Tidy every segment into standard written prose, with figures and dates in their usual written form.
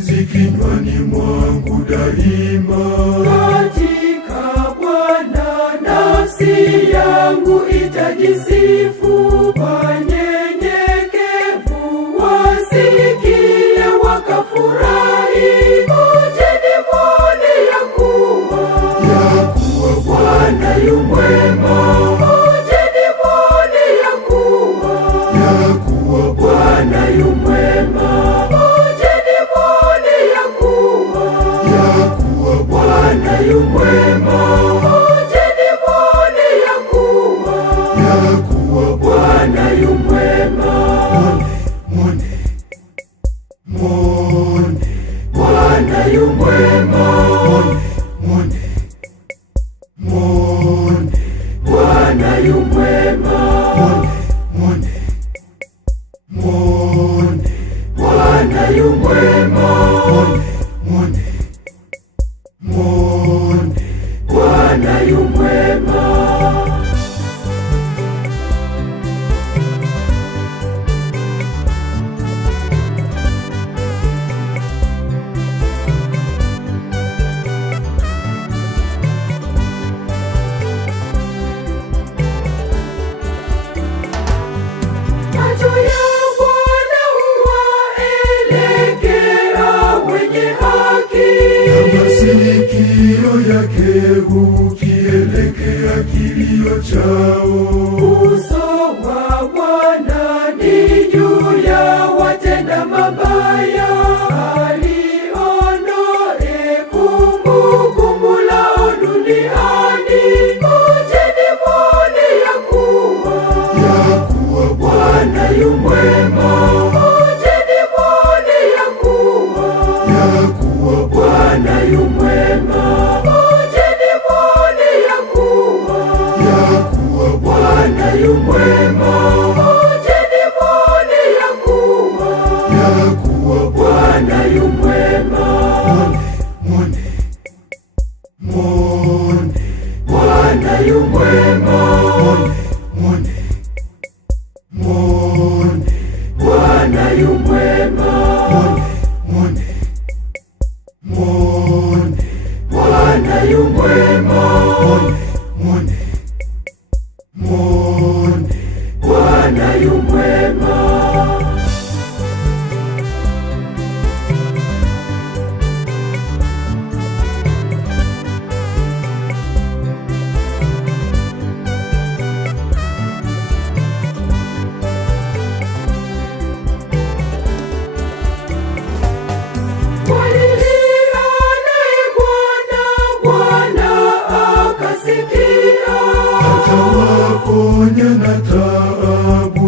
zikinywani mwangu daima. Katika Bwana nafsi yangu itajisifu, wanyenyekevu wasikie wakafurahi. Ngojeni mwone ya kuwa Bwana yu mwema. Ngojeni mwone ya kuwa Bwana yu mwema. Ngojeni mwone ya kuwa Bwana yu mwema. Ngojeni mwone ya kuwa Bwana yu mwema. Mwone Bwana yu mwema. mwone Bwana yu mwema. Bwana yu mwema. Bwana yu mwema. Macho ya Bwana huwaelekea wenye haki, na masikio yake hukielekea kilio chao. uso wa Bwana ni juu ya watenda mabaya, aliondoe kumbukumbu lao duniani. Ngojeni mwone ya kuwa Bwana yu mwema. Ngojeni mwone ya kuwa Bwana yu mwema. Ngojeni mwone ya kuwa Bwana yu mwema. Ngojeni mwone ya kuwa Bwana yu mwema. Bwana yu mwema. Bwana yu mwema. Bwana yu mwema. Bwana yu mwema. Walilia naye Bwana akasikia, Atawaponya na taabu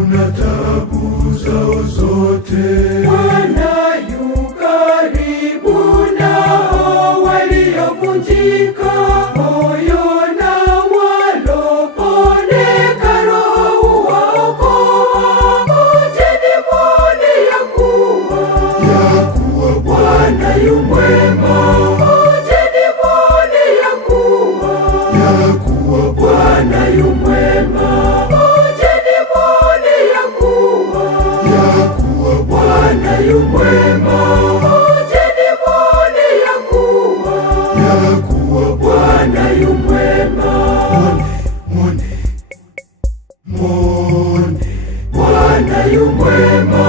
zao zote. Bwana yu karibu nao waliovunjika moyo, na walopondeka roho huwaokoa. Ngojeni mwone ya kuwa Bwana yu mwema. Ngojeni mwone ya kuwa Bwana yu mwema. Ngojeni mwone ya kuwa Bwana yu mwema. Ngojeni mwone ya kuwa Bwana yu mwema. Bwana yu mwema.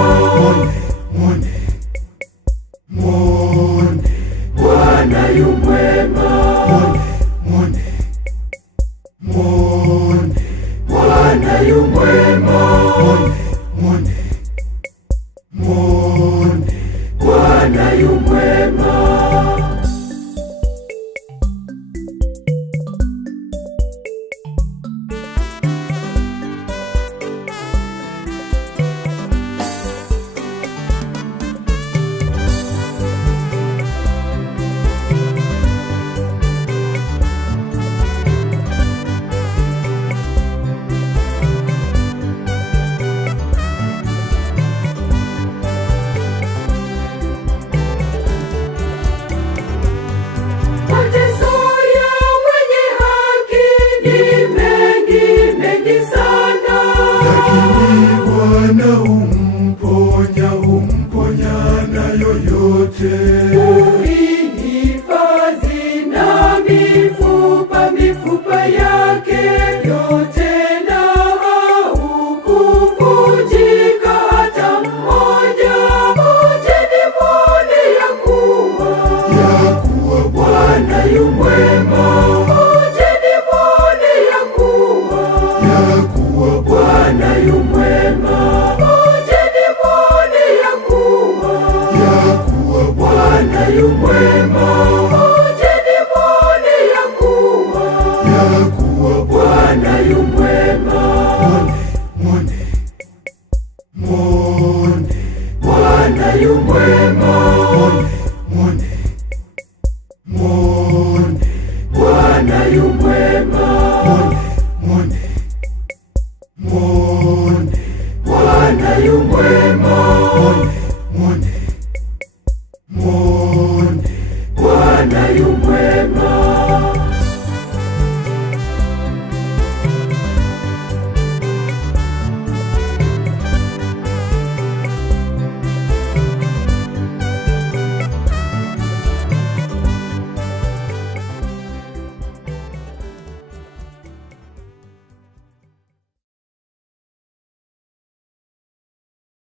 yu mwema. Ngojeni mwone ya kuwa Bwana yu mwema. Ngojeni mwone ya kuwa Bwana yu mwema. Ngojeni mwone ya kuwa Bwana yu mwema. Bwana yu mwema. Bwana yu mwema. Bwana yu mwema. Bwana yu mwema.